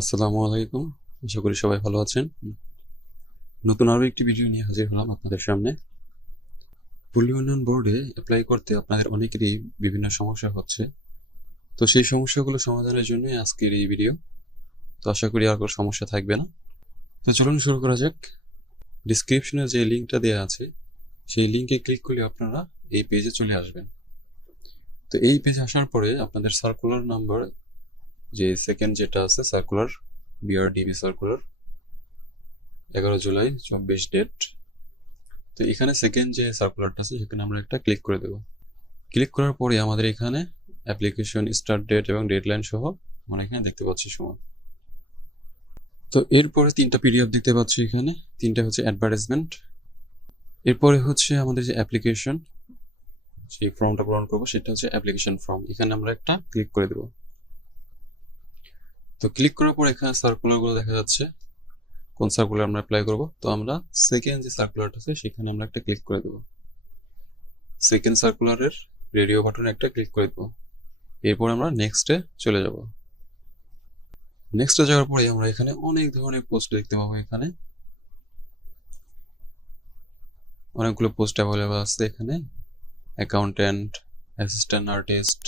আসসালামু আলাইকুম। আশা করি সবাই ভালো আছেন। নতুন আরও একটি ভিডিও নিয়ে হাজির হলাম আপনাদের সামনে। পল্লী উন্নয়ন বোর্ডে অ্যাপ্লাই করতে আপনাদের অনেকেরই বিভিন্ন সমস্যা হচ্ছে। তো সেই সমস্যাগুলো সমাধানের জন্যই আজকের এই ভিডিও তো আশা করি আর কোনো সমস্যা থাকবে না। তো চলুন শুরু করা যাক। ডিসক্রিপশনে যে লিঙ্কটা দেওয়া আছে, সেই লিঙ্কে ক্লিক করলে আপনারা এই পেজে চলে আসবেন। তো এই পেজে আসার পরে আপনাদের সার্কুলার নাম্বার যে সেকেন্ড যেটা আছে সার্কুলার বিআরডিবি সার্কুলার এগারো জুলাই, চব্বিশ ডেট তো এখানে সেকেন্ড যে সার্কুলারটা আছে, সেখানে আমরা একটা ক্লিক করে দেবো। ক্লিক করার পরে আমাদের এখানে অ্যাপ্লিকেশন স্টার্ট ডেট এবং ডেডলাইন সহ আমরা এখানে দেখতে পাচ্ছি সময় তো এরপরে তিনটা পিডিএফ দেখতে পাচ্ছি এখানে। তিনটা হচ্ছে অ্যাডভার্টাইজমেন্ট এরপরে হচ্ছে আমাদের যে অ্যাপ্লিকেশন সেই ফর্মটা পূরণ করব, সেটা হচ্ছে অ্যাপ্লিকেশন ফর্ম এখানে আমরা একটা ক্লিক করে দেবো। তো ক্লিক করার পর এখানে সার্কুলারগুলো দেখা যাচ্ছে। কোন সার্কুলার আমরা অ্যাপ্লাই করব? তো আমরা সেকেন্ড যে সার্কুলারটা আছে, সেখানে আমরা একটা ক্লিক করে দেবো। সেকেন্ড সার্কুলারের রেডিও বাটনে একটা ক্লিক করে দেবো। এরপর আমরা নেক্সটে চলে যাব। নেক্সটে যাওয়ার পরে আমরা এখানে অনেক ধরনের পোস্ট দেখতে পাবো এখানে। অনেকগুলো পোস্ট অ্যাভেলেবল আছে এখানে। অ্যাকাউন্ট্যান্ট অ্যাসিস্ট্যান্ট আর্টিস্ট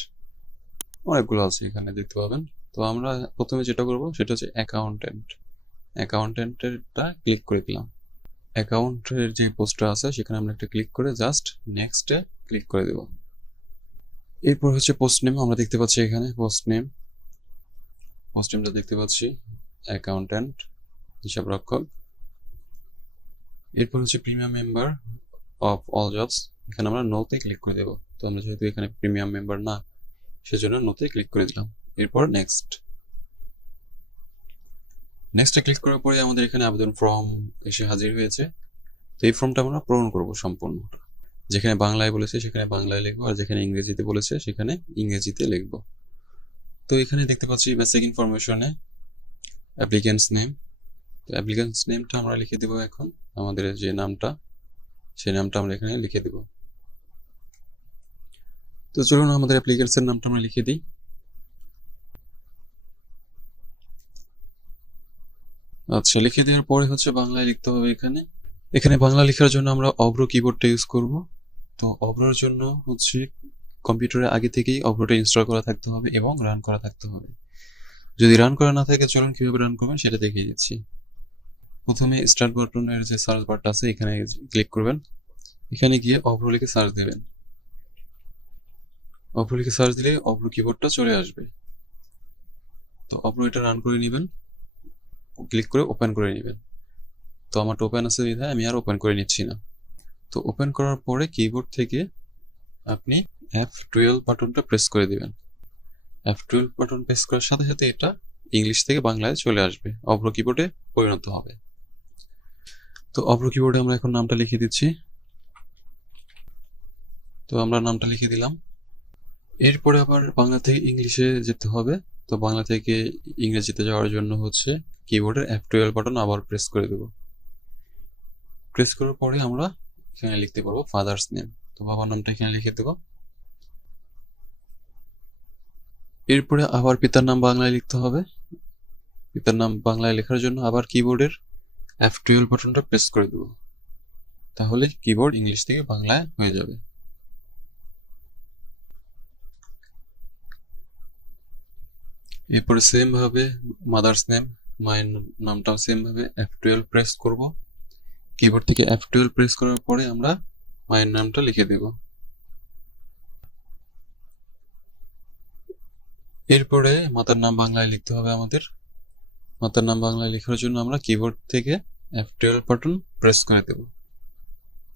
অনেকগুলো আছে এখানে দেখতে পাবেন। তো আমরা প্রথমে যেটা করব সেটা হচ্ছে অ্যাকাউন্টেন্ট অ্যাকাউন্টেন্টেরটা ক্লিক করে দিলাম। অ্যাকাউন্টের যে পোস্টটা আছে, সেখানে আমরা একটা ক্লিক করে জাস্ট নেক্সটে ক্লিক করে দেব। এরপর হচ্ছে পোস্ট নেম আমরা দেখতে পাচ্ছি এখানে পোস্ট নেম পোস্ট নেমটা দেখতে পাচ্ছি অ্যাকাউন্ট্যান্ট হিসাব রক্ষক। এরপর হচ্ছে premium member of all jobs এখানে আমরা নোতে ক্লিক করে দেবো। তো আমরা যেহেতু এখানে প্রিমিয়াম মেম্বার না, সেজন্য নোতে ক্লিক করে দিলাম। এরপর নেক্সট নেক্সটে ক্লিক করার পরে আমাদের এখানে আবেদন ফর্ম এসে হাজির হয়েছে। তো এই ফর্মটা আমরা পূরণ করব সম্পূর্ণ যেখানে বাংলায় বলেছে, সেখানে বাংলায় লিখব, আর যেখানে ইংরেজিতে বলেছে, সেখানে ইংরেজিতে লিখব। তো এখানে দেখতে পাচ্ছি বেসিক ইনফরমেশনে অ্যাপ্লিকেন্টস নেম তো অ্যাপ্লিকেন্টস নেমটা আমরা লিখে দেবো এখন। আমাদের যে নামটা সেই নামটা আমরা এখানে লিখে দেব। তো চলুন আমাদের অ্যাপ্লিকেন্টসের নামটা আমরা লিখে দিই। আচ্ছা লিখে দেওয়ার পরে হচ্ছে বাংলায় লিখতে হবে এখানে। এখানে বাংলা লেখার জন্য আমরা অব্র কিবোর্ডটা ইউজ করব। তো অব্রর জন্য হচ্ছে কম্পিউটারে আগে থেকেই অব্রটা ইনস্টল করা থাকতে হবে এবং রান করা থাকতে হবে। যদি রান করা না থাকে, চলুন কীভাবে রান করবেন সেটা দেখিয়ে দিচ্ছি। প্রথমে স্টার্ট বাটনের যে সার্চ বারটা আছে, এখানে ক্লিক করবেন। এখানে গিয়ে অব্র লিখে সার্চ দেবেন। অব্র লিখে সার্চ দিলে অব্র কিবোর্ডটা চলে আসবে। তো অব্র এটা রান করে নেবেন। ক্লিক করে ওপেন করে নেবেন। তো আমার ওপেন আছে বিধায় আমি আর ওপেন করে নিচ্ছি না। তো ওপেন করার পরে কিবোর্ড থেকে আপনি এফ টুয়েলভ বাটনটা প্রেস করে দিবেন। এফ টুয়েলভ বাটন প্রেস করার সাথে সাথে এটা ইংলিশ থেকে বাংলায় চলে আসবে। অভ্র কিবোর্ডে পরিণত হবে। তো অভ্র কিবোর্ডে আমরা এখন নামটা লিখে দিচ্ছি। তো আমরা নামটা লিখে দিলাম। এরপরে আবার বাংলা থেকে ইংলিশে যেতে হবে। তো বাংলা থেকে ইংরেজিতে যাওয়ার জন্য হচ্ছে কিবোর্ডের এফ টুয়েলভ বাটন আবার প্রেস করে দেব। প্রেস করার পরে আমরা এখানে লিখতে পারব ফাদার্স নেম তো বাবার নামটা এখানে লিখে দেব। এরপরে আবার পিতার নাম বাংলায় লিখতে হবে। পিতার নাম বাংলায় লেখার জন্য আবার কিবোর্ডের এফ টুয়েলভ বাটনটা প্রেস করে দেব। তাহলে কিবোর্ড ইংলিশ থেকে বাংলায় হয়ে যাবে। এরপরে সেম ভাবে মাদার্স নেম মায়ের নামটাও সেম ভাবে এফ টুয়েলভ প্রেস করব। কিবোর্ড থেকে এফ টুয়েলভ প্রেস করার পরে আমরা মায়ের নামটা লিখে দেব। এরপরে মাতার নাম বাংলায় লিখতে হবে আমাদের। মাতার নাম বাংলায় লেখার জন্য আমরা কিবোর্ড থেকে এফ টুয়েলভ বাটন প্রেস করে দেব।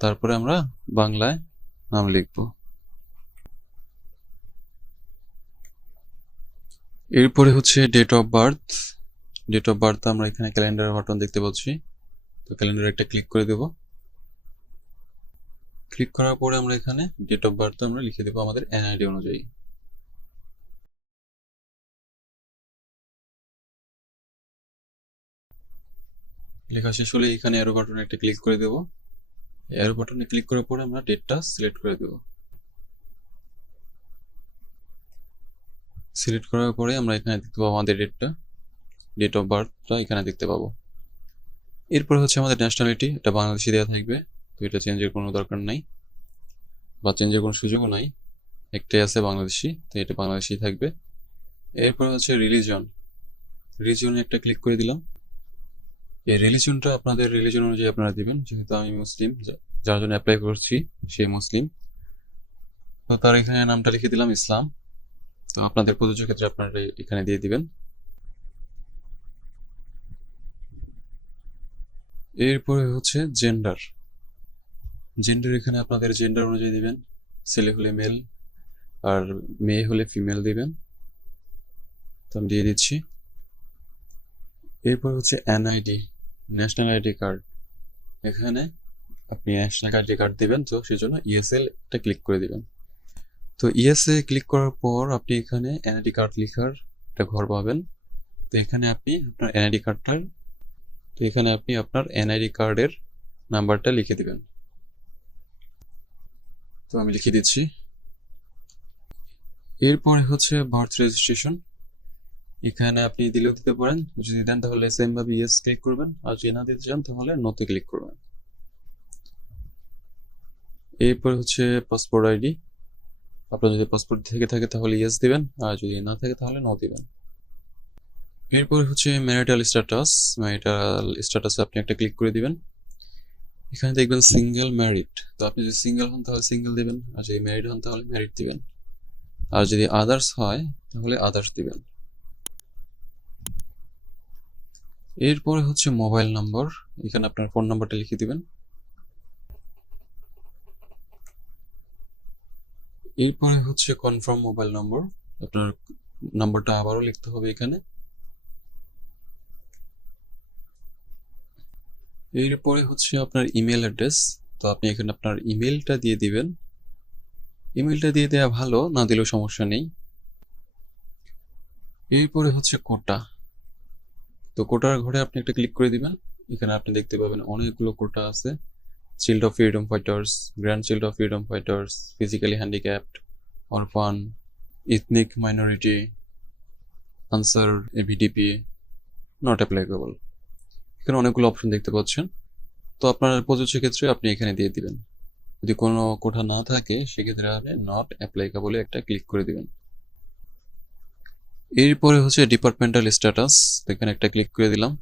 তারপরে আমরা বাংলায় নাম লিখব। এরপরে হচ্ছে date of birth date of birth আমরা এখানে ক্যালেন্ডার বাটন দেখতে পাচ্ছি। তো ক্যালেন্ডার একটা ক্লিক করে দেব। ক্লিক করার পরে আমরা এখানে ডেট অফ বার্থ আমরা লিখে দেবো আমাদের এনআইডি অনুযায়ী। লেখা শেষ হলে এখানে অ্যারো বাটনে একটা ক্লিক করে দেব। অ্যারো বাটনে ক্লিক করার পরে আমরা ডেটটা সিলেক্ট করে দেব। সিলেক্ট করার পরে আমরা এখানে দেখতে পাবো আমাদের ডেটটা ডেট অফ বার্থটা এখানে দেখতে পাবো। এরপর হচ্ছে আমাদের ন্যাশনালিটি এটা বাংলাদেশি দেওয়া থাকবে, তো এটা চেঞ্জের কোনো দরকার নাই বা চেঞ্জের কোনো সুযোগও নাই। একটাই আছে বাংলাদেশি, তো এটা বাংলাদেশি থাকবে। এরপরে হচ্ছে রিলিজন রিলিজনে একটা ক্লিক করে দিলাম। এই রিলিজনটা আপনাদের রিলিজন অনুযায়ী আপনারা দিবেন, যেহেতু আমি মুসলিম যার জন্য অ্যাপ্লাই করছি, সে মুসলিম। তো তার এখানে নামটা লিখে দিলাম, ইসলাম। তো আপনাদের প্রযোজ্য ক্ষেত্রে আপনারা এখানে দিয়ে দিবেন। এরপরে হচ্ছে জেন্ডার জেন্ডার এখানে আপনাদের জেন্ডার অনুযায়ী দিবেন। ছেলে হলে মেল আর মেয়ে হলে ফিমেল দিবেন। তো আমি দিয়ে দিচ্ছি। এরপর হচ্ছে এনআইডি ন্যাশনাল আইডি কার্ড এখানে আপনি ন্যাশনাল আইডি কার্ড দিবেন, তো সেজন্য ইএসএল টা ক্লিক করে দিবেন। তো ইএসএ ক্লিক করার পর আপনি এখানে এনআইডি কার্ড লেখার একটা ঘর পাবেন। তো এখানে আপনি আপনার এনআইডি কার্ডটার তো এখানে আপনি আপনার এনআইডি কার্ডের নাম্বারটা লিখে দিবেন। তো আমি লিখে দিচ্ছি। এরপরে হচ্ছে বার্থ রেজিস্ট্রেশন এখানে আপনি দিলেও দিতে পারেন। যদি দেন তাহলে সেম ভাবে ইয়েস ক্লিক করবেন। আর যদি না দিতে চান তাহলে নোতে ক্লিক করবেন। এরপর হচ্ছে পাসপোর্ট আইডি আপনার যদি পাসপোর্ট থেকে থাকে তাহলে ইয়েস দিবেন, আর যদি না থাকে তাহলে নো দিবেন। এরপর হচ্ছে ম্যারিটাল স্ট্যাটাস ম্যারিটাল স্ট্যাটাসে আপনি একটা ক্লিক করে দিবেন। এখানে দেখবেন সিঙ্গেল ম্যারিড তো আপনি যদি সিঙ্গেল হন তাহলে সিঙ্গেল দিবেন, আর যদি ম্যারিড হন তাহলে ম্যারিড দিবেন। আর যদি আদার্স হয়, তাহলে আদার্স দিবেন। এরপরে হচ্ছে মোবাইল নাম্বার এখানে আপনার ফোন নাম্বারটা লিখে দিবেন। এরপরে হচ্ছে কনফার্ম মোবাইল নম্বর আপনার নাম্বারটা আবারও লিখতে হবে এখানে। এরপরে হচ্ছে আপনার ইমেল অ্যাড্রেস তো আপনি এখানে আপনার ইমেলটা দিয়ে দিবেন। ইমেলটা দিয়ে দেওয়া ভালো, না দিলেও সমস্যা নেই। এরপরে হচ্ছে কোটা তো কোটার ঘরে আপনি একটা ক্লিক করে দিবেন। এখানে আপনি দেখতে পাবেন অনেকগুলো কোটা আছে। Freedom fighters grand child of freedom fighters physically handicapped orphan ethnic minority Ansar এভিডিপি not applicable এখানে অনেকগুলো অপশন দেখতে পাচ্ছেন। তো আপনার প্রযোজ্য ক্ষেত্রে আপনি এখানে দিয়ে দিবেন। যদি কোনো কোঠা না থাকে, সেক্ষেত্রে আপনি নট অ্যাপ্লাইকেবলে একটা ক্লিক করে দিবেন। এরপরে হচ্ছে ডিপার্টমেন্টাল স্ট্যাটাস এখানে একটা ক্লিক করে দিলাম।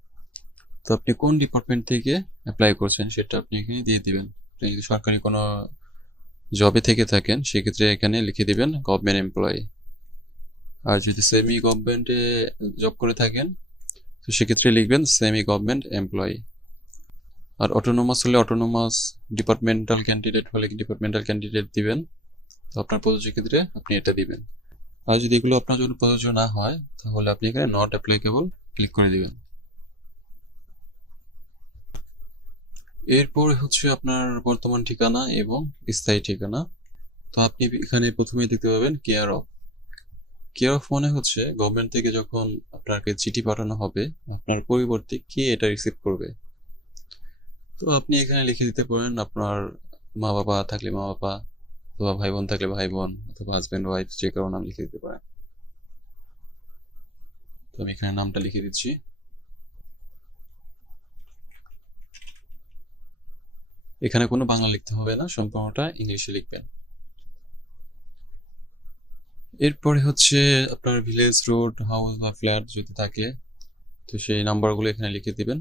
তো আপনি কোন ডিপার্টমেন্ট থেকে অ্যাপ্লাই করছেন সেটা আপনি এখানে দিয়ে দিবেন। আপনি যদি সরকারি কোনো জবে থেকে থাকেন, সেক্ষেত্রে এখানে লিখে দিবেন গভর্নমেন্ট এমপ্লয়ি আর যদি সেমি গভর্নমেন্টে জব করে থাকেন, তো সেক্ষেত্রে লিখবেন সেমি গভর্নমেন্ট এমপ্লয়ি আর অটোনোমাস হলে অটোনোমাস ডিপার্টমেন্টাল ক্যান্ডিডেট হলে ডিপার্টমেন্টাল ক্যান্ডিডেট দিবেন। তো আপনার প্রযোজ্য ক্ষেত্রে আপনি এটা দিবেন। আর যদি এগুলো আপনার জন্য প্রযোজ্য না হয়, তাহলে আপনি এখানে নট অ্যাপ্লিকেবল ক্লিক করে দিবেন। এরপর হচ্ছে আপনার বর্তমান ঠিকানা এবং স্থায়ী ঠিকানা। তো আপনি এখানে প্রথমেই দেখতে পাবেন কেয়ার অফ কেয়ার অফ মানে হচ্ছে গভর্নমেন্ট থেকে যখন আপনাকে চিঠি পাঠানো হবে, আপনার পরিবর্তে কে এটা রিসিভ করবে। তো আপনি এখানে লিখে দিতে পারেন আপনার মা বাবা থাকলে মা বাবা অথবা ভাই বোন থাকলে ভাই বোন অথবা হাজব্যান্ড ওয়াইফ যে কারও নাম লিখে দিতে পারেন। তো আমি এখানে নামটা লিখে দিচ্ছি। এখানে কোনো বাংলা লিখতে হবে না, সম্পূর্ণটা ইংলিশে লিখবেন। এরপরে হচ্ছে আপনার ভিলেজ রোড হাউস বা ফ্ল্যাট যদি থাকে, তো সেই নাম্বারগুলো এখানে লিখে দিবেন।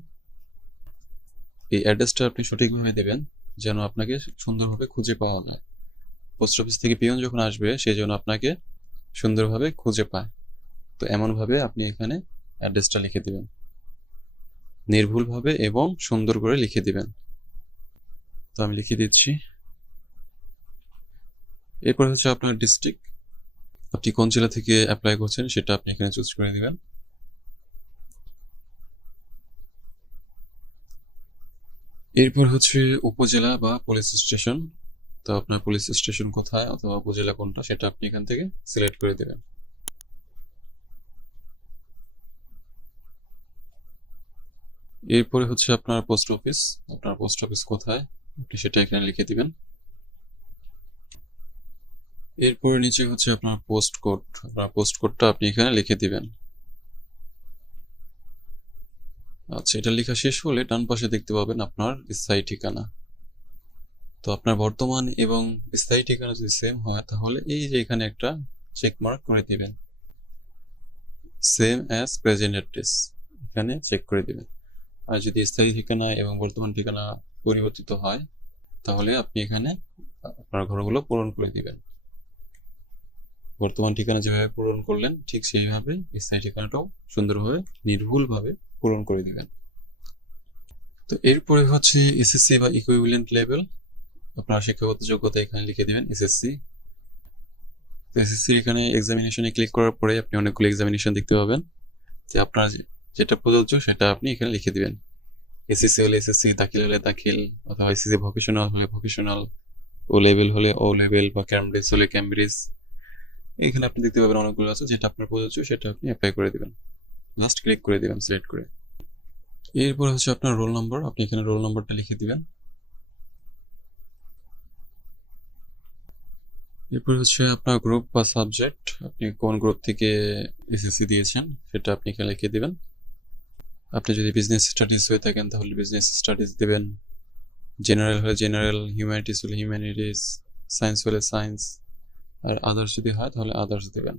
এই অ্যাড্রেসটা আপনি সঠিকভাবে দেবেন, যেন আপনাকে সুন্দরভাবে খুঁজে পাওয়া যায়। পোস্ট অফিস থেকে পিয়ন যখন আসবে সেই জন্য আপনাকে সুন্দরভাবে খুঁজে পায়। তো এমনভাবে আপনি এখানে অ্যাড্রেসটা লিখে দিবেন। নির্ভুলভাবে এবং সুন্দর করে লিখে দিবেন। তো আমি লিখে দিচ্ছি। এরপর হচ্ছে আপনার ডিস্ট্রিক্ট আপনি কোন জেলা থেকে অ্যাপ্লাই করছেন সেটা আপনি এখানে চুজ করে দিবেন এরপর হচ্ছে উপজেলা বা পুলিশ স্টেশন তো আপনার পুলিশ স্টেশন কোথায় অথবা উপজেলা কোনটা সেটা আপনি এখান থেকে সিলেক্ট করে দেবেন। এরপরে হচ্ছে আপনার পোস্ট অফিস আপনার পোস্ট অফিস কোথায়? আপনি সেটা এখানে লিখে দিবেন। এরপরে নিচে হচ্ছে আপনার পোস্ট কোড আপনার পোস্ট কোডটা আপনি এখানে লিখে দিবেন। আচ্ছা এটা লেখা শেষ হলে ডান পাশে দেখতে পাবেন আপনার স্থায়ী ঠিকানা। তো আপনার বর্তমান এবং স্থায়ী ঠিকানা যদি সেম হয়, তাহলে এই যে এখানে একটা চেক মার্ক করে দিবেন। সেম অ্যাজ প্রেজেন্ট অ্যাড্রেস এখানে চেক করে দিবেন। আর যদি স্থায়ী ঠিকানা এবং বর্তমান ঠিকানা পরিবর্তিত হয়, তাহলে আপনি এখানে আপনার ঘরগুলো পূরণ করে দিবেন। বর্তমান ঠিকানা যেভাবে পূরণ করলেন, ঠিক সেইভাবে স্থায়ী ঠিকানাটাও সুন্দরভাবে, নির্ভুলভাবে পূরণ করে দিবেন। তো এরপরে হচ্ছে এসএসসি বা ইকুইভ্যালেন্ট লেভেল আপনার শিক্ষাগত যোগ্যতা এখানে লিখে দিবেন এসএসসি তো এসএসসি এখানে এক্সামিনেশনে ক্লিক করার পরে আপনি অনেকগুলো এক্সামিনেশন দেখতে পাবেন। যে আপনার যেটা প্রযোজ্য সেটা আপনি এখানে লিখে দিবেন। এসএসসি হলে এসএসসি, দাখিল হলে দাখিল, অথবা এসএসসি ভোকেশনাল হলে ভোকেশনাল ও লেভেল হলে ও লেভেল বা ক্যামব্রিজ হলে ক্যামব্রিজ এখানে আপনি দেখতে পাবেন অনেকগুলো আছে যেটা আপনার প্রযোজ্য, সেটা আপনি অ্যাপ্লাই করে দিবেন। লাস্ট ক্লিক করে দিবেন সিলেক্ট করে। এরপর হচ্ছে আপনার রোল নম্বর আপনি এখানে রোল নম্বরটা লিখে দিবেন। এরপর হচ্ছে আপনার গ্রুপ বা সাবজেক্ট আপনি কোন গ্রুপ থেকে এসএসসি দিয়েছেন, সেটা আপনি এখানে লিখে দিবেন। আপনি যদি বিজনেস স্টাডিজ হয়ে থাকেন, তাহলে বিজনেস স্টাডিজ দেবেন। জেনারেল হলে জেনারেল হিউম্যানিটিস হলে হিউম্যানিটিস সায়েন্স হলে সায়েন্স আর আদার্স যদি হয়, তাহলে আদার্স দেবেন।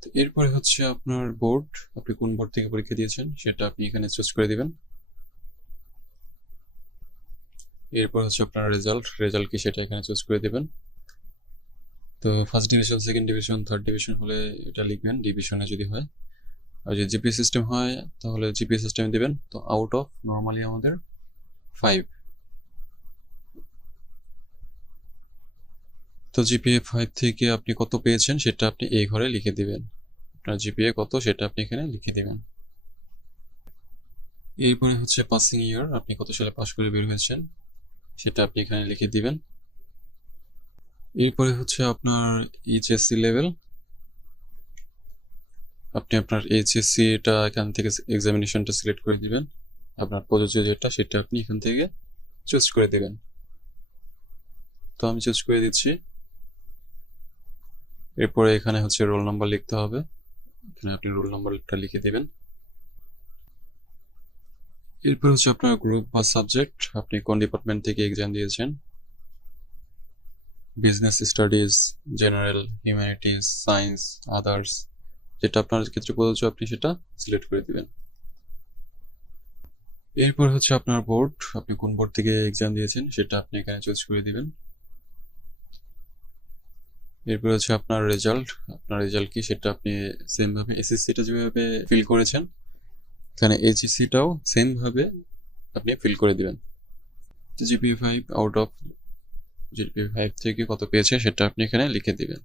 তো এরপরে হচ্ছে আপনার বোর্ড আপনি কোন বোর্ড থেকে পরীক্ষা দিয়েছেন, সেটা আপনি এখানে চুজ করে দিবেন। এরপর হচ্ছে আপনার রেজাল্ট রেজাল্ট কি সেটা এখানে চুজ করে দিবেন। তো first division second division third division হলে এটা লিখবেন ডিভিশনে যদি হয়। আর যদি জিপি সিস্টেম হয়, তাহলে জিপি সিস্টেম দিবেন। তো আউট অফ নর্মালি আমাদের ফাইভ তো জিপিএ ফাইভ থেকে আপনি কত পেয়েছেন সেটা আপনি এই ঘরে লিখে দিবেন। আপনার জিপিএ কত সেটা আপনি এখানে লিখে দিবেন। এরপরে হচ্ছে পাসিং ইয়ার আপনি কত সালে পাস করে বের হয়েছেন সেটা আপনি এখানে লিখে দিবেন। এরপরে হচ্ছে আপনার এইচএসসি লেভেল আপনি আপনার এইচএসসি এটা এখান থেকে এক্সামিনেশনটা সিলেক্ট করে দিবেন। আপনার প্রযোজ্য যেটা সেটা আপনি এখান থেকে চুজ করে দেবেন। তো আমি চুজ করে দিচ্ছি। এরপরে এখানে হচ্ছে রোল নাম্বার লিখতে হবে। এখানে আপনি রোল নাম্বারটা লিখে দেবেন। এরপর হচ্ছে আপনার গ্রুপ বা সাবজেক্ট আপনি কোন ডিপার্টমেন্ট থেকে এক্সাম দিয়েছেন? Business studies general humanities science others যেটা আপনার ক্ষেত্রে প্রযোজ্য আপনি সেটা সিলেক্ট করে দিবেন। এরপর হচ্ছে আপনার বোর্ড আপনি কোন বোর্ড থেকে এক্সাম দিয়েছেন সেটা আপনি এখানে চুজ করে দিবেন। এরপর হচ্ছে আপনার রেজাল্ট আপনার রেজাল্ট কি সেটা আপনি সেম ভাবে এসএসসিটা যেভাবে ফিল করেছেন, এখানে এইচএসসিটাও সেম ভাবে আপনি ফিল করে দিবেন। GP five out of GP five থেকে কত পেয়েছে সেটা আপনি এখানে লিখে দিবেন।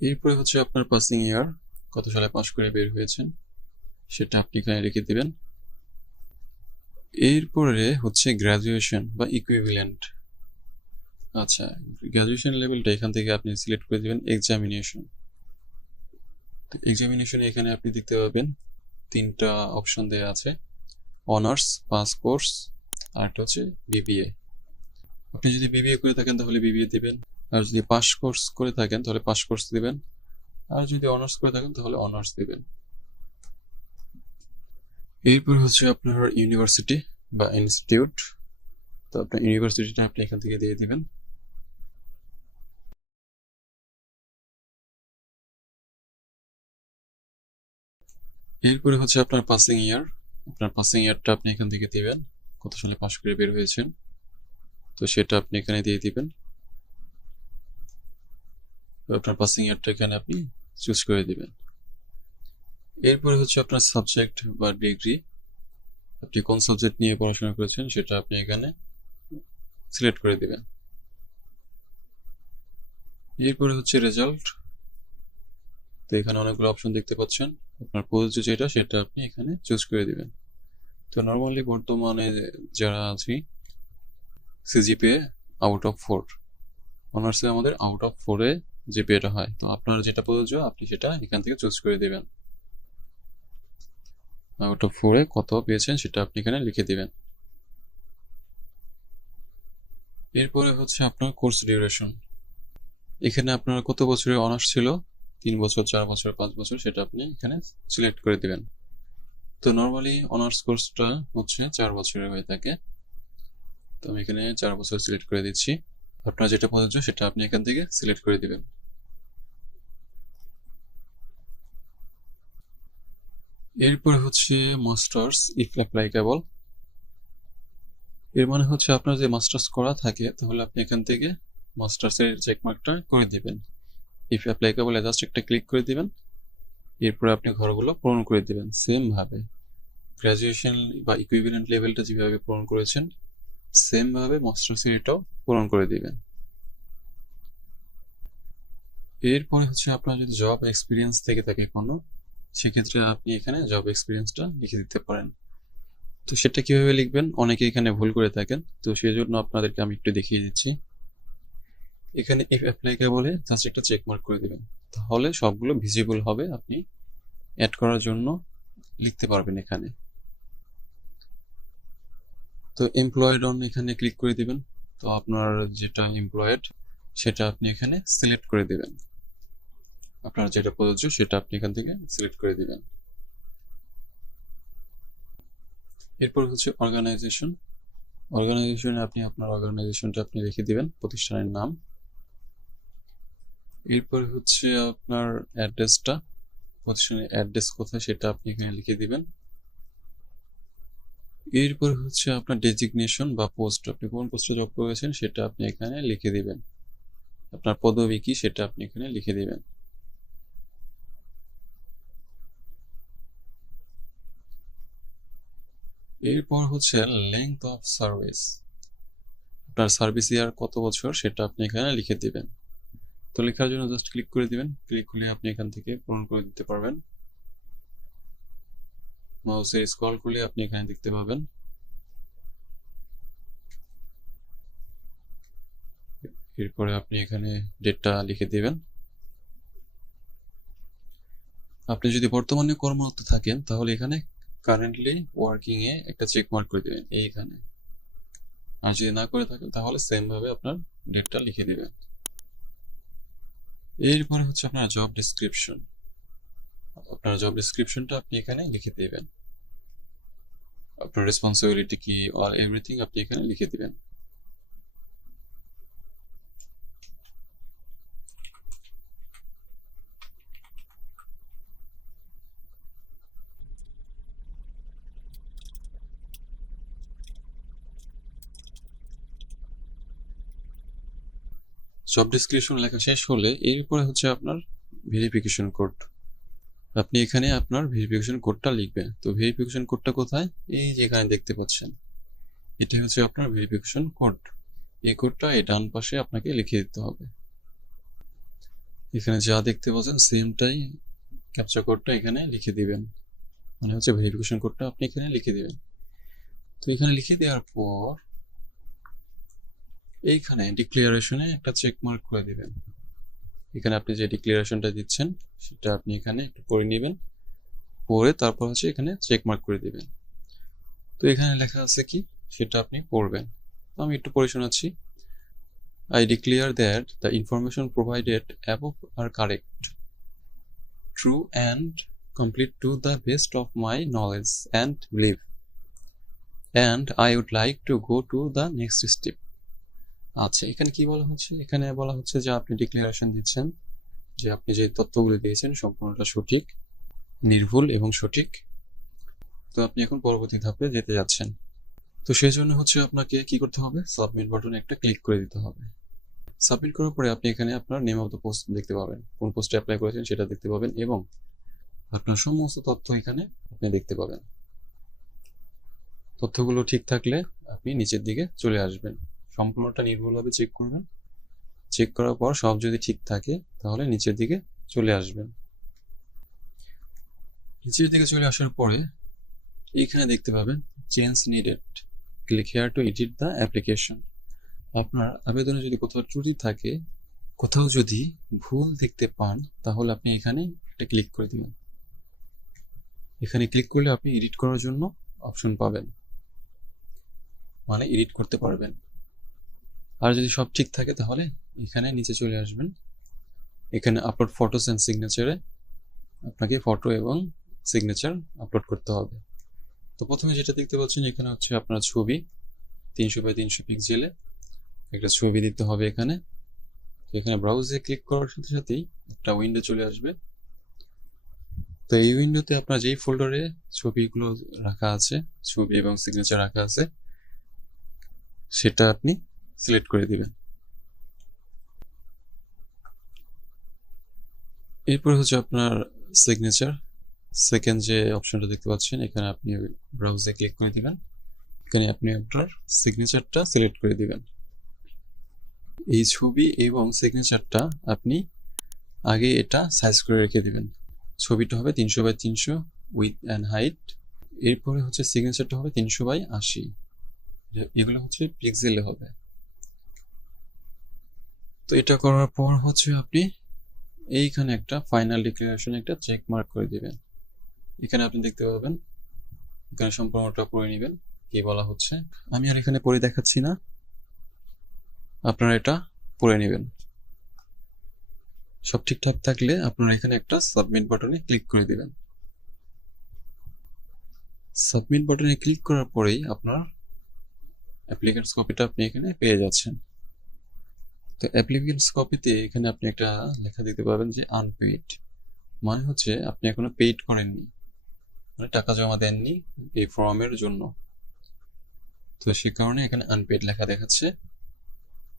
এরপরে হচ্ছে আপনার পাসিং ইয়ার কত সালে পাস করে বের হয়েছেন, সেটা আপনি এখানে রেখে দেবেন। এরপরে হচ্ছে গ্রাজুয়েশন বা ইকুইভ্যালেন্ট আচ্ছা গ্র্যাজুয়েশন লেভেলটা এখান থেকে আপনি সিলেক্ট করে দিবেন এক্সামিনেশন তো এক্সামিনেশনে এখানে আপনি দেখতে পাবেন তিনটা অপশন দেওয়া আছে অনার্স পাস কোর্স আর হচ্ছে বিবিএ আপনি যদি বিবিএ করে থাকেন তাহলে বিবিএ দিবেন। আর যদি পাস কোর্স করে থাকেন, তাহলে পাস কোর্স দিবেন। আর যদি অনার্স করে থাকেন, তাহলে অনার্স দিবেন। এরপর হচ্ছে আপনার ইউনিভার্সিটি বা ইনস্টিটিউট তো আপনার ইউনিভার্সিটিটা আপনি এখান থেকে দিয়ে দিবেন। এরপরে হচ্ছে আপনার পাসিং ইয়ার আপনার পাসিং ইয়ারটা আপনি এখান থেকে দিবেন। কত সালে পাস করে বের হয়েছেন? তো সেটা আপনি এখানে দিয়ে দিবেন। আপনার পাসিং ইয়ারটা এখানে আপনি চুজ করে দিবেন। এরপরে হচ্ছে আপনার সাবজেক্ট বা ডিগ্রি আপনি কোন সাবজেক্ট নিয়ে পড়াশোনা করেছেন সেটা আপনি এখানে সিলেক্ট করে দিবেন। এরপরে হচ্ছে রেজাল্ট তো এখানে অনেকগুলো অপশন দেখতে পাচ্ছেন। আপনার প্রযোজ্য যেটা, সেটা আপনি এখানে চুজ করে দিবেন। তো নর্মালি বর্তমানে যারা আছি সিজিপিএ আউট অফ ফোর অনার্সে আমাদের আউট অফ ফোরে জিপিএটা হয়। তো আপনার যেটা প্রযোজ্য, আপনি সেটা এখান থেকে চুজ করে দিবেন। অফ ফোরে কত পেয়েছেন সেটা আপনি এখানে লিখে দিবেন। এরপরে হচ্ছে আপনার কোর্স ডিউরেশন এখানে আপনার কত বছরের অনার্স ছিল? তিন বছর, চার বছর, পাঁচ বছর সেটা আপনি এখানে সিলেক্ট করে দিবেন। তো নর্মালি অনার্স কোর্সটা হচ্ছে চার বছরের হয়ে থাকে। তো আমি এখানে চার বছর সিলেক্ট করে দিচ্ছি। আপনার যেটা প্রযোজ্য সেটা আপনি এখান থেকে সিলেক্ট করে দিবেন। এরপর হচ্ছে মাস্টার্স ইফ অ্যাপ্লাইকেবল এর মানে হচ্ছে আপনার যে মাস্টার্স করা থাকে, তাহলে আপনি এখান থেকে মাস্টার্সের চেকমার্কটা করে দিবেন। ইফ অ্যাপ্লাইকেবল জাস্ট একটা ক্লিক করে দিবেন। এরপরে আপনি ঘরগুলো পূরণ করে দিবেন সেম ভাবে। গ্র্যাজুয়েশন বা ইকুইভ্যালেন্ট লেভেলটা যেভাবে পূরণ করেছেন সেম ভাবে মাস্টার্সের এটাও পূরণ করে দিবেন। এরপরে হচ্ছে আপনার যদি জব এক্সপিরিয়েন্স থেকে থাকে কোনো সেক্ষেত্রে আপনি এখানে জব এক্সপিরিয়েন্সটা লিখে দিতে পারেন। তো সেটা কীভাবে লিখবেন? অনেকে এখানে ভুল করে থাকেন। তো সেই জন্য আপনাদেরকে আমি একটু দেখিয়ে দিচ্ছি। এখানে ইফ অ্যাপ্লাইকে বলে জাস্ট একটা চেক মার্ক করে দিবেন। তাহলে সবগুলো ভিজিবল হবে। আপনি অ্যাড করার জন্য লিখতে পারবেন এখানে। তো এমপ্লয়েড অন এখানে ক্লিক করে দিবেন। তো আপনার যেটা এমপ্লয়েড সেটা আপনি এখানে সিলেক্ট করে দিবেন। আপনার যেটা প্রযোজ্য সেটা আপনি এখান থেকে সিলেক্ট করে দিবেন। এরপর হচ্ছে অর্গানাইজেশন অর্গানাইজেশনে আপনি আপনার অর্গানাইজেশনটা আপনি লিখে দিবেন, প্রতিষ্ঠানের নাম। এরপর হচ্ছে আপনার অ্যাড্রেসটা প্রতিষ্ঠানের অ্যাড্রেস কোথায় সেটা আপনি এখানে লিখে দিবেন। এরপর হচ্ছে আপনার ডেজিগনেশন বা পোস্ট আপনি কোন পোস্টে জব করেছেন সেটা আপনি এখানে লিখে দিবেন। আপনার পদবি কি সেটা আপনি এখানে লিখে দিবেন। এরপর হচ্ছে লেংথ অফ সার্ভিস আপনার সার্ভিস ইয়ার কত বছর সেটা আপনি এখানে লিখে দিবেন। তো লেখার জন্য জাস্ট ক্লিক করে দিবেন। ক্লিক করলে আপনি এখান থেকে পূরণ করে দিতে পারবেন। মাউসের স্ক্রল করলে আপনি এখানে দেখতে পাবেন। এরপরে আপনি এখানে ডেটটা লিখে দিবেন। আপনি যদি বর্তমানে কর্মরত থাকেন তাহলে এখানে কারেন্টলি ওয়ার্কিং এ একটা চেক মার্ক করে দিবেন, এইখানে। আর যদি না করে থাকেন তাহলে সেম ভাবে আপনার ডেটটা লিখে দিবেন। এরপরে হচ্ছে আপনার জব ডেসক্রিপশন আপনার জব ডেসক্রিপশনটা আপনি এখানে লিখে দিবেন। আপনার রেসপন্সিবিলিটি কি অল এভরিথিং আপনি এখানে লিখে দিবেন। জব ডিসক্রিপশন লেখা শেষ হলে এরপরে হচ্ছে আপনার ভেরিফিকেশন কোড আপনি এখানে আপনার ভেরিফিকেশন কোডটা লিখবেন। তো ভেরিফিকেশন কোডটা কোথায়? এই যে এখানে দেখতে পাচ্ছেন। এটা হচ্ছে আপনার ভেরিফিকেশন কোড এই কোডটা এই ডান পাশে আপনাকে লিখে দিতে হবে। এখানে যা দেখতে পাচ্ছেন সেমটাই ক্যাপচা কোডটা এখানে লিখে দিবেন। মানে হচ্ছে ভেরিফিকেশন কোডটা আপনি এখানে লিখে দিবেন। তো এখানে লিখে দেওয়ার পর এইখানে ডিক্লারেশনে একটা চেক মার্ক করে দিবেন। এখানে আপনি যে ডিক্লারেশনটা দিচ্ছেন, সেটা আপনি এখানে একটু করে নেবেন। পড়ে তারপর হচ্ছে এখানে চেক মার্ক করে দিবেন। তো এখানে লেখা আছে কি? সেটা আপনি পড়বেন। তো আমি একটু পড়ে শোনাচ্ছি। I declare that the information provided above are correct true and complete to the best of my knowledge and believe and I would like to go to the next step আচ্ছা এখানে কি বলা হচ্ছে? এখানে বলা হচ্ছে যে আপনি ডিক্লারেশন দিচ্ছেন যে আপনি যে তথ্যগুলো দিয়েছেন সম্পূর্ণটা সঠিক, নির্ভুল এবং সঠিক। তো আপনি এখন পরবর্তী ধাপে যেতে যাচ্ছেন। তো সেই জন্য হচ্ছে আপনাকে কি করতে হবে? সাবমিট বাটনে একটা ক্লিক করে দিতে হবে। সাবমিট করার পরে আপনি এখানে আপনার নেম অফ দ্য পোস্ট দেখতে পাবেন। কোন পোস্টে অ্যাপ্লাই করেছেন সেটা দেখতে পাবেন এবং আপনার সমস্ত তথ্য এখানে আপনি দেখতে পাবেন। তথ্যগুলো ঠিক থাকলে আপনি নিচের দিকে চলে আসবেন। সম্পূর্ণটা নির্ভুলভাবে চেক করবেন। চেক করার পর সব যদি ঠিক থাকে, তাহলে নিচের দিকে চলে আসবেন। নিচের দিকে চলে আসার পরে এইখানে দেখতে পাবেন change needed click here to edit the application আপনার আবেদনে যদি কোথাও ত্রুটি থাকে, কোথাও যদি ভুল দেখতে পান, তাহলে আপনি এখানে একটা ক্লিক করে দিবেন। এখানে ক্লিক করলে আপনি এডিট করার জন্য অপশন পাবেন। মানে এডিট করতে পারবেন। আর যদি সব ঠিক থাকে তাহলে এখানে নিচে চলে আসবেন। এখানে আপলোড ফটোস অ্যান্ড সিগনেচারে আপনাকে ফটো এবং সিগনেচার আপলোড করতে হবে। তো প্রথমে যেটা দেখতে পাচ্ছেন, এখানে হচ্ছে আপনার ছবি, তিনশো বাই তিনশো পিক্সেলে একটা ছবি দিতে হবে এখানে। তো এখানে ব্রাউজে ক্লিক করার সাথে সাথেই একটা উইন্ডো চলে আসবে। তো এই উইন্ডোতে আপনার যেই ফোল্ডারে ছবিগুলো রাখা আছে, ছবি এবং সিগনেচার রাখা আছে, সেটা আপনি সিলেক্ট করে দিবেন। এরপর হচ্ছে আপনার সিগনেচার সেকেন্ড যে অপশনটা দেখতে পাচ্ছেন, এখানে আপনি ব্রাউজে ক্লিক করে দিবেন। এখানে আপনি আপনার সিগনেচারটা সিলেক্ট করে দিবেন। এই ছবি এবং সিগনেচারটা আপনি আগে এটা সাইজ করে রেখে দিবেন। ছবিটা হবে তিনশো বাই তিনশো উইথ অ্যান্ড হাইট এরপরে হচ্ছে সিগনেচারটা হবে তিনশো বাই আশি। এগুলো হচ্ছে পিক্সেলে হবে। তো এটা করার পর হচ্ছে আপনি এইখানে একটা ফাইনাল ডিক্লারেশন একটা চেক মার্ক করে দিবেন। এখানে আপনি দেখতে পাবেন, এখানে সম্পূর্ণটা পড়ে নেবেন, কি বলা হচ্ছে। আমি আর এখানে পড়ে দেখাচ্ছি না। আপনারা এটা পড়ে নেবেন। সব ঠিকঠাক থাকলে আপনারা এখানে একটা সাবমিট বাটনে ক্লিক করে দিবেন। সাবমিট বাটনে ক্লিক করার পরেই আপনার অ্যাপ্লিকেন্টস কপিটা আপনি এখানে পেয়ে যাচ্ছেন। তো অ্যাপ্লিকেন্টস কপিতে এখানে আপনি একটা লেখা দিতে পারবেন যে আনপেইড মানে হচ্ছে আপনি এখনও পেইড করেননি। মানে টাকা জমা দেননি এই ফর্মের জন্য। তো সে কারণে এখানে আনপেইড লেখা দেখাচ্ছে।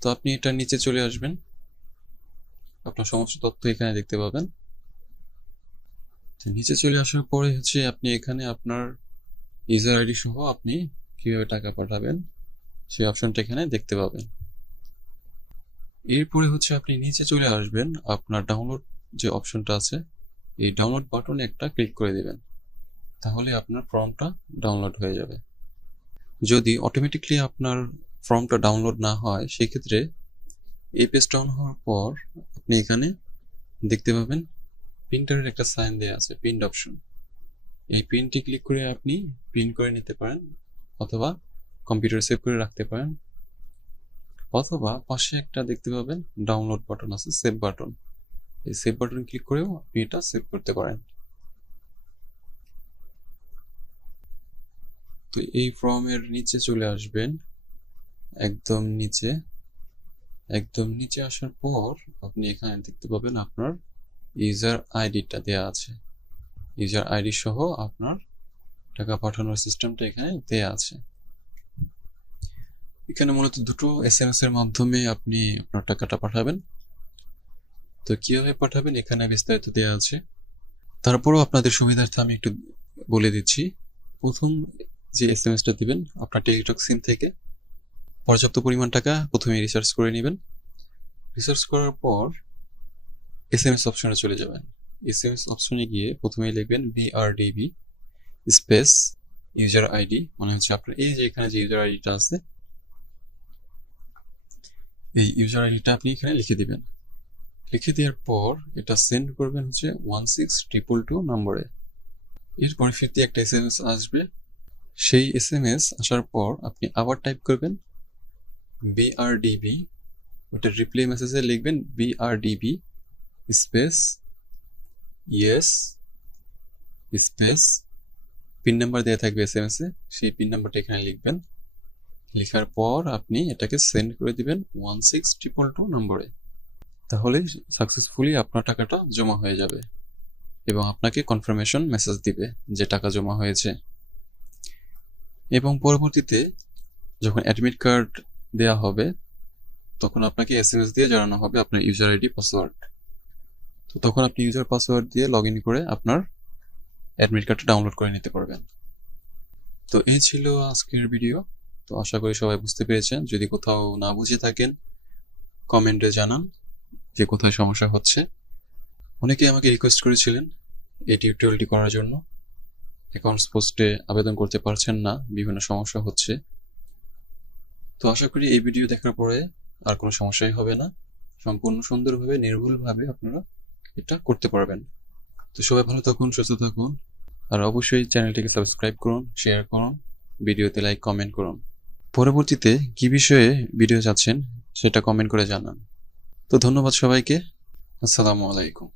তো আপনি এটা নিচে চলে আসবেন। আপনার সমস্ত তথ্য এখানে দেখতে পাবেন। নিচে চলে আসার পরে হচ্ছে আপনি এখানে আপনার ইউজার আইডি সহ আপনি কীভাবে টাকা পাঠাবেন সেই অপশনটা এখানে দেখতে পাবেন। এরপরে হচ্ছে আপনি নিচে চলে আসবেন, আপনার ডাউনলোড যে অপশনটা আছে, এই ডাউনলোড বাটনে একটা ক্লিক করে দেবেন। তাহলে আপনার ফর্মটা ডাউনলোড হয়ে যাবে। যদি অটোমেটিকলি আপনার ফর্মটা ডাউনলোড না হয়, সেক্ষেত্রে এই পেজ ডাউন হওয়ার পর আপনি এখানে দেখতে পাবেন প্রিন্টারের একটা সাইন দেওয়া আছে প্রিন্ট অপশন এই প্রিন্টটি ক্লিক করে আপনি প্রিন্ট করে নিতে পারেন, অথবা কম্পিউটার সেভ করে রাখতে পারেন। অথবা পাশে একটা দেখতে পাবেন ডাউনলোড বাটন আছে সেভ বাটন এই সেভ বাটন ক্লিক করেও আপনি এটা সেভ করতে পারেন। তো এই ফর্মের নিচে চলে আসবেন, একদম নিচে। একদম নিচে আসার পর আপনি এখানে দেখতে পাবেন আপনার ইউজার আইডিটা দেয়া আছে। ইউজার আইডি সহ আপনার টাকা পাঠানোর সিস্টেমটা এখানে দেয়া আছে। এখানে মূলত দুটো এস এম এস এর মাধ্যমে আপনি আপনার টাকাটা পাঠাবেন। তো কীভাবে পাঠাবেন এখানে বিস্তারিত দেওয়া আছে। তারপরও আপনাদের সুবিধার্থে আমি একটু বলে দিচ্ছি। প্রথম যে এস এম এসটা দিবেন, আপনার টেলিটক সিম থেকে পর্যাপ্ত পরিমাণ টাকা প্রথমে রিসার্চ করে নেবেন। রিসার্চ করার পর এস এম এস অপশনে চলে যাবেন। এস এম এস অপশনে গিয়ে প্রথমে লিখবেন বিআরডিবি স্পেস ইউজার আইডি মানে হচ্ছে আপনার এই যে এখানে যে ইউজার আইডিটা আছে এই ইউজার আইডিটা আপনি এখানে লিখে দিবেন। লিখে দেওয়ার পর এটা সেন্ড করবেন হচ্ছে ওয়ান সিক্স ট্রিপল টু নম্বরে। এরপরে ফিরতে একটা এস এম এস আসবে। সেই এস এম এস আসার পর আপনি আবার টাইপ করবেন বিআরডিবি ওটা রিপ্লাই মেসেজে লিখবেন BRDB space yes space PIN number দেওয়া থাকবে এস এম এসে সেই পিন নাম্বারটা এখানে লিখবেন। লেখার পর আপনি এটাকে সেন্ড করে দিবেন ওয়ান সিক্স ট্রিপল টু নম্বরে। তাহলে সাকসেসফুলি আপনার টাকাটা জমা হয়ে যাবে এবং আপনাকে কনফার্মেশন মেসেজ দিবে যে টাকা জমা হয়েছে। এবং পরবর্তীতে যখন অ্যাডমিট কার্ড দেওয়া হবে, তখন আপনাকে এস এম এস দিয়ে জানানো হবে আপনার ইউজার আইডি পাসওয়ার্ড তো তখন আপনি ইউজার পাসওয়ার্ড দিয়ে লগ ইন করে আপনার অ্যাডমিট কার্ডটা ডাউনলোড করে নিতে পারবেন। তো এই ছিল আজকের ভিডিও তো আশা করি সবাই বুঝতে পেরেছেন। যদি কোথাও না বুঝে থাকেন কমেন্টে জানান যে কোথায় সমস্যা হচ্ছে। অনেকে আমাকে রিকোয়েস্ট করেছিলেন এই টিউটোরিয়ালটি করার জন্য। অ্যাকাউন্টস পোস্টে আবেদন করতে পারছেন না, বিভিন্ন সমস্যা হচ্ছে। তো আশা করি এই ভিডিও দেখার পরে আর কোনো সমস্যাই হবে না। সম্পূর্ণ সুন্দরভাবে, নির্ভুলভাবে আপনারা এটা করতে পারবেন। তো সবাই ভালো থাকুন, সুস্থ থাকুন। আর অবশ্যই চ্যানেলটিকে সাবস্ক্রাইব করুন শেয়ার করুন ভিডিওতে লাইক কমেন্ট করুন। পরবর্তীতে কি বিষয়ে ভিডিও চাচ্ছেন সেটা কমেন্ট করে জানান। তো ধন্যবাদ সবাইকে। আসসালামু আলাইকুম।